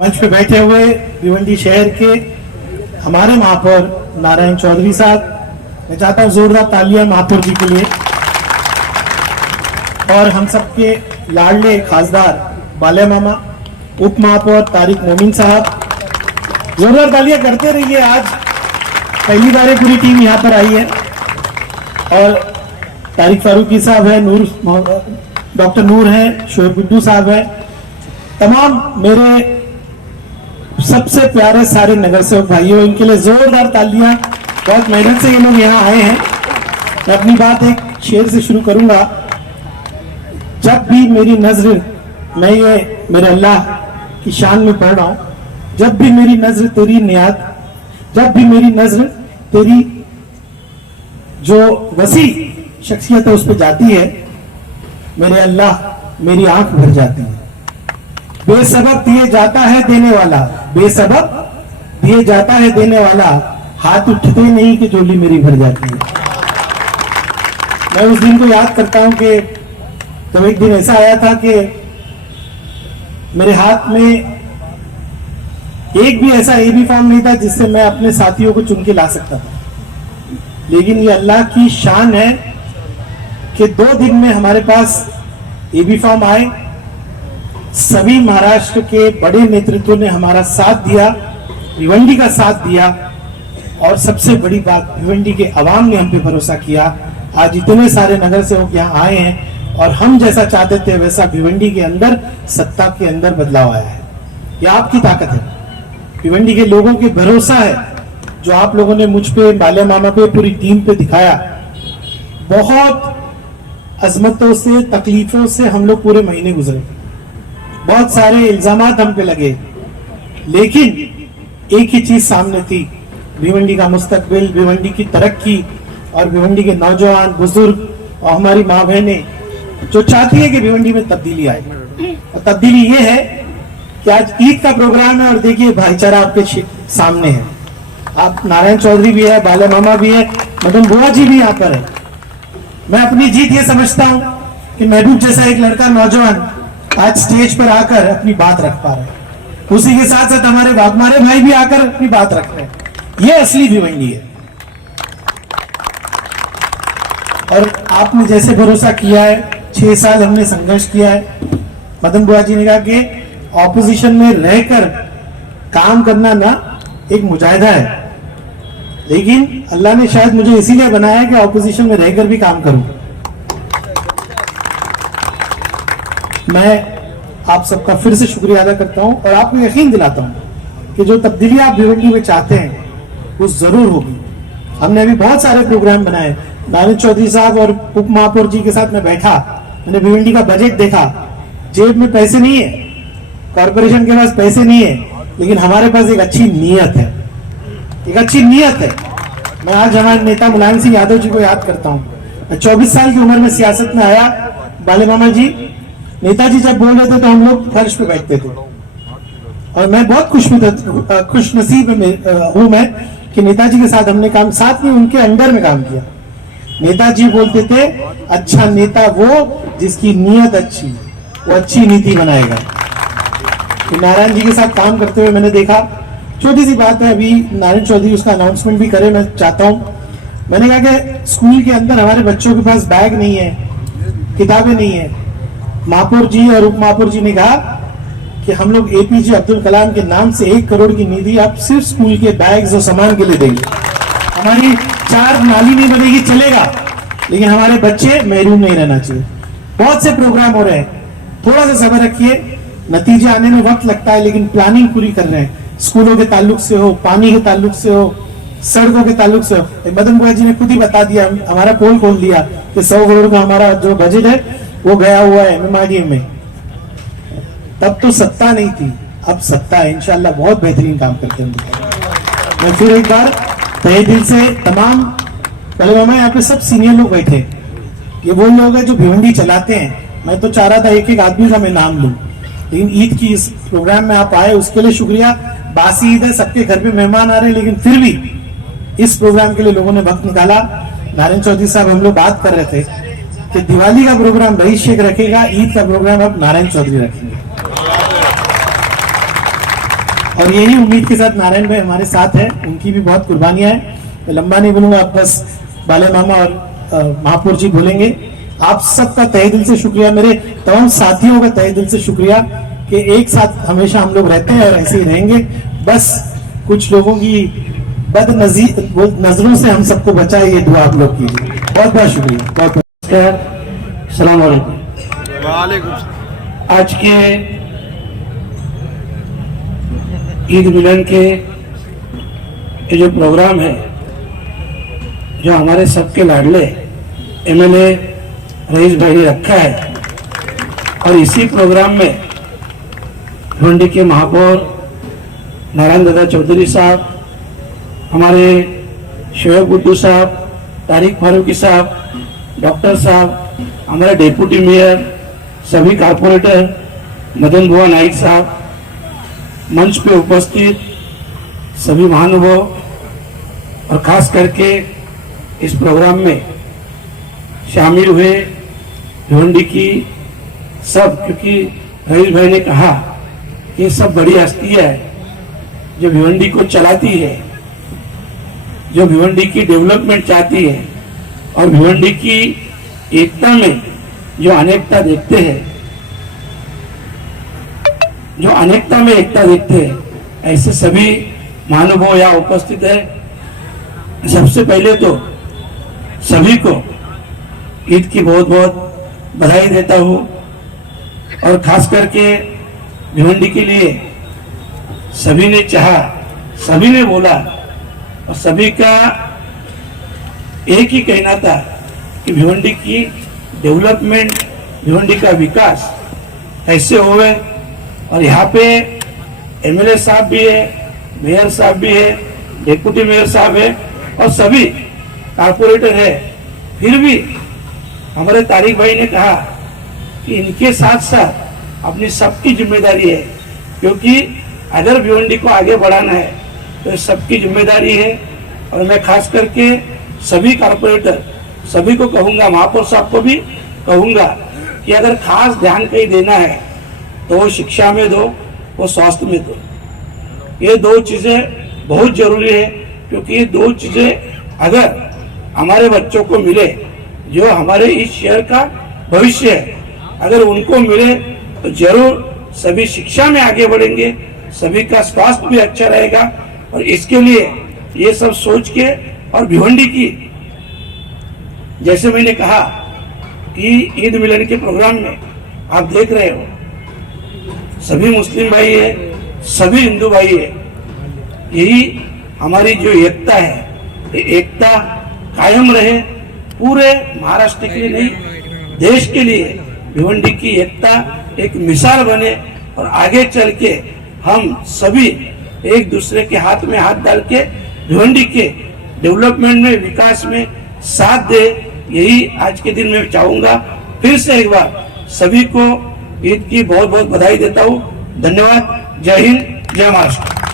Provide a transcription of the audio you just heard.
मंच पे बैठे हुए भिवंडी शहर के हमारे महापौर नारायण चौधरी साहब, मैं चाहता हूं जोरदार तालियां महापौर जी के लिए। और हम सबके लाडले खासदार बाले मामा, उप महापौर तारिक मोमिन साहब, जोरदार तालियां करते रहिए। आज पहली बार पूरी टीम यहाँ पर आई है और तारिक फारूकी साहब है, डॉक्टर नूर है, शोएब गुड्डू साहब है, तमाम मेरे सबसे प्यारे सारे नगर सेवक भाइयों, इनके लिए जोरदार तालियां। बहुत मेहनत से ये लोग यहाँ आए हैं। मैं अपनी बात एक शेर से शुरू करूंगा। जब भी मेरी नजर, मैं ये मेरे अल्लाह की शान में पढ़ रहा हूं, जब भी मेरी नजर तेरी नियात, जब भी मेरी नजर तेरी जो वसी शख्सियत है उस पर जाती है, मेरे अल्लाह मेरी आंख भर जाती है। बेसबब दिए जाता है देने वाला, बेसबब दिए जाता है देने वाला, हाथ उठते नहीं कि झोली मेरी भर जाती है। मैं उस दिन को याद करता हूं कि तो एक दिन ऐसा आया था कि मेरे हाथ में एक भी ऐसा एबी फॉर्म नहीं था जिससे मैं अपने साथियों को चुन के ला सकता था। लेकिन ये अल्लाह की शान है कि 2 दिन में हमारे पास एबी फॉर्म आए। सभी महाराष्ट्र के बड़े नेतृत्व ने हमारा साथ दिया, भिवंडी का साथ दिया, और सबसे बड़ी बात भिवंडी के अवाम ने हम पे भरोसा किया। आज इतने सारे नगर सेवक यहाँ आए हैं और हम जैसा चाहते थे वैसा भिवंडी के अंदर, सत्ता के अंदर बदलाव आया है। यह आपकी ताकत है, भिवंडी के लोगों के भरोसा है जो आप लोगों ने मुझ पे, बाले मामा पे, पूरी टीम पे दिखाया। बहुत अजमतों से, तकलीफों से हम लोग पूरे महीने गुजरे, बहुत सारे इल्जामात हम पे लगे, लेकिन एक ही चीज सामने थी, भिवंडी का मुस्तकबिल, भिवंडी की तरक्की और भिवंडी के नौजवान, बुजुर्ग और हमारी माँ बहनें जो चाहती है कि भिवंडी में तब्दीली आए। और तब्दीली ये है कि आज ईद का प्रोग्राम है और देखिए भाईचारा आपके सामने है। आप नारायण चौधरी भी है, बाले मामा भी है, मदन बुआ जी भी यहाँ पर है। मैं अपनी जीत ये समझता हूँ कि महबूब जैसा एक लड़का, नौजवान आज स्टेज पर आकर अपनी बात रख पा रहे हैं। उसी के साथ साथ हमारे भाई भी आकर अपनी बात रख रहे हैं। ये असली भिवंडी है। और आपने जैसे भरोसा किया है, 6 साल हमने संघर्ष किया है। मदन बुआ जी ने कहा कि ऑपोजिशन में रहकर काम करना ना एक मुजाहिदा है, लेकिन अल्लाह ने शायद मुझे इसीलिए बनाया कि ऑपोजिशन में रहकर भी काम करूं। मैं आप सबका फिर से शुक्रिया अदा करता हूं और आपको यकीन दिलाता हूं कि जो तब्दीली आप भिवंडी में चाहते हैं वो जरूर होगी। हमने अभी बहुत सारे प्रोग्राम बनाए। नारायण चौधरी साहब और उप महापौर जी के साथ मैं बैठा, मैंने भिवंडी का बजट देखा। जेब में पैसे नहीं है, कॉर्पोरेशन के पास पैसे नहीं है, लेकिन हमारे पास एक अच्छी नीयत है, एक अच्छी नीयत है। मैं आज हमारे नेता मुलायम सिंह यादव जी को याद करता हूँ। मैं 24 साल की उम्र में सियासत में आया। बाले मामा जी, नेताजी जब बोल रहे थे तो हम लोग फर्श पे बैठते थे, और मैं बहुत खुश नसीब हूं मैं कि नेताजी के साथ हमने काम, साथ में उनके अंडर में काम किया। नेताजी बोलते थे, अच्छा नेता वो जिसकी नीयत अच्छी, वो अच्छी नीति बनाएगा। तो नारायण जी के साथ काम करते हुए मैंने देखा, छोटी सी बात है, अभी नारायण चौधरी उसका अनाउंसमेंट भी करे, मैं चाहता हूँ। मैंने कहा कि स्कूल के अंदर हमारे बच्चों के पास बैग नहीं है, किताबें नहीं है। महापौर जी और उप महापौर जी ने कहा कि हम लोग एपीजे अब्दुल कलाम के नाम से 1 करोड़ की निधि आप सिर्फ स्कूल के बैग्स और सामान के लिए देंगे। हमारी 4 नाली नहीं बनेगी चलेगा, लेकिन हमारे बच्चे महरूम नहीं रहना चाहिए। बहुत से प्रोग्राम हो रहे हैं, थोड़ा सा सब्र रखिए, नतीजे आने में वक्त लगता है, लेकिन प्लानिंग पूरी कर रहे हैं। स्कूलों के ताल्लुक से हो, पानी के ताल्लुक से हो, सड़कों के ताल्लुक से हो। मदन बुआ जी ने खुद ही बता दिया, हमारा पोल खोल दिया कि 100 करोड़ का हमारा जो बजट है वो गया हुआ है MMRDA में। तब तो सत्ता नहीं थी, अब सत्ता है। इंशाल्लाह बहुत बेहतरीन काम करते हैं। मैं फिर एक बार तहे दिल से तमाम पहले मामा, यहाँ पे सब सीनियर लोग बैठे, ये वो लोग हैं जो भिवंडी चलाते हैं। मैं तो चाह रहा था एक एक आदमी का मैं नाम लूं, लेकिन ईद की इस प्रोग्राम में आप आए उसके लिए शुक्रिया। बासी ईद है, सबके घर पे मेहमान आ रहे हैं, लेकिन फिर भी इस प्रोग्राम के लिए लोगों ने वक्त निकाला। नारायण चौधरी साहब, हम लोग बात कर रहे थे कि दिवाली का प्रोग्राम रईस शेख रखेगा, ईद का प्रोग्राम अब नारायण चौधरी रखेंगे। और यही उम्मीद के साथ नारायण भाई हमारे साथ हैं, उनकी भी बहुत कुर्बानियां हैं। मैं लंबा नहीं बोलूंगा, अब बस बाले मामा और महापौर जी बोलेंगे। आप सबका तहे दिल से शुक्रिया, मेरे तमाम साथियों का तहे दिल से शुक्रिया कि एक साथ हमेशा हम लोग रहते हैं और ऐसे ही रहेंगे। बस कुछ लोगों की नजरों से हम सबको बचाए, ये दुआ आप लोग कीजिए। बहुत बहुत शुक्रिया, बहुत बहुत सलाम वालेकुम। आज के ईद मिलन के ये जो प्रोग्राम है, जो हमारे सबके लाडले एमएलए रईस भाई ने रखा है, और इसी प्रोग्राम में भिवंडी के महापौर नारायण दादा चौधरी साहब, हमारे शोएब गुड्डू साहब, तारिक फारूकी साहब, डॉक्टर साहब, हमारे डेप्यूटी मेयर, सभी कारपोरेटर, मदन बुआ नाइक साहब, मंच पे उपस्थित सभी महानुभाव और खास करके इस प्रोग्राम में शामिल हुए भिवंडी की सब, क्योंकि रईस भाई ने कहा कि ये सब बड़ी हस्तियां है जो भिवंडी को चलाती है, जो भिवंडी की डेवलपमेंट चाहती है, और भिवंडी की एकता में जो अनेकता देखते हैं, जो अनेकता में एकता देखते हैं, ऐसे सभी महानुभाव यहाँ उपस्थित है। सबसे पहले तो सभी को ईद की बहुत बहुत बधाई देता हूँ, और खास करके भिवंडी के लिए सभी ने चाहा, सभी ने बोला, और सभी का एक ही कहना था कि भिवंडी की डेवलपमेंट, भिवंडी का विकास ऐसे होवे। और यहाँ पे एमएलए साहब भी है, मेयर साहब भी है, डेप्यूटी मेयर साहब है, और सभी कारपोरेटर है। फिर भी हमारे तारिक भाई ने कहा कि इनके साथ साथ अपनी सबकी जिम्मेदारी है, क्योंकि अगर भिवंडी को आगे बढ़ाना है तो सबकी जिम्मेदारी है। और मैं खास करके सभी कारपोरेटर, सभी को कहूंगा, महापौर साहब को भी कहूंगा कि अगर खास ध्यान कहीं देना है तो वो शिक्षा में दो, वो स्वास्थ्य में दो। ये दो चीजें बहुत जरूरी है, क्योंकि ये दो चीजें अगर हमारे बच्चों को मिले, जो हमारे इस शहर का भविष्य है, अगर उनको मिले तो जरूर सभी शिक्षा में आगे बढ़ेंगे, सभी का स्वास्थ्य भी अच्छा रहेगा। और इसके लिए ये सब सोच के, और भिवंडी की, जैसे मैंने कहा कि ईद मिलन के प्रोग्राम में आप देख रहे हो सभी मुस्लिम भाई है, सभी हिंदू भाई है। यही हमारी जो एकता है, ये एकता कायम रहे, पूरे महाराष्ट्र के लिए नहीं, देश के लिए भिवंडी की एकता एक मिसाल बने, और आगे चल के हम सभी एक दूसरे के हाथ में हाथ डाल के भिवंडी के डेवलपमेंट में, विकास में साथ दे। यही आज के दिन में चाहूंगा। फिर से एक बार सभी को ईद की बहुत बहुत बधाई देता हूँ। धन्यवाद। जय हिंद, जय महाराष्ट्र।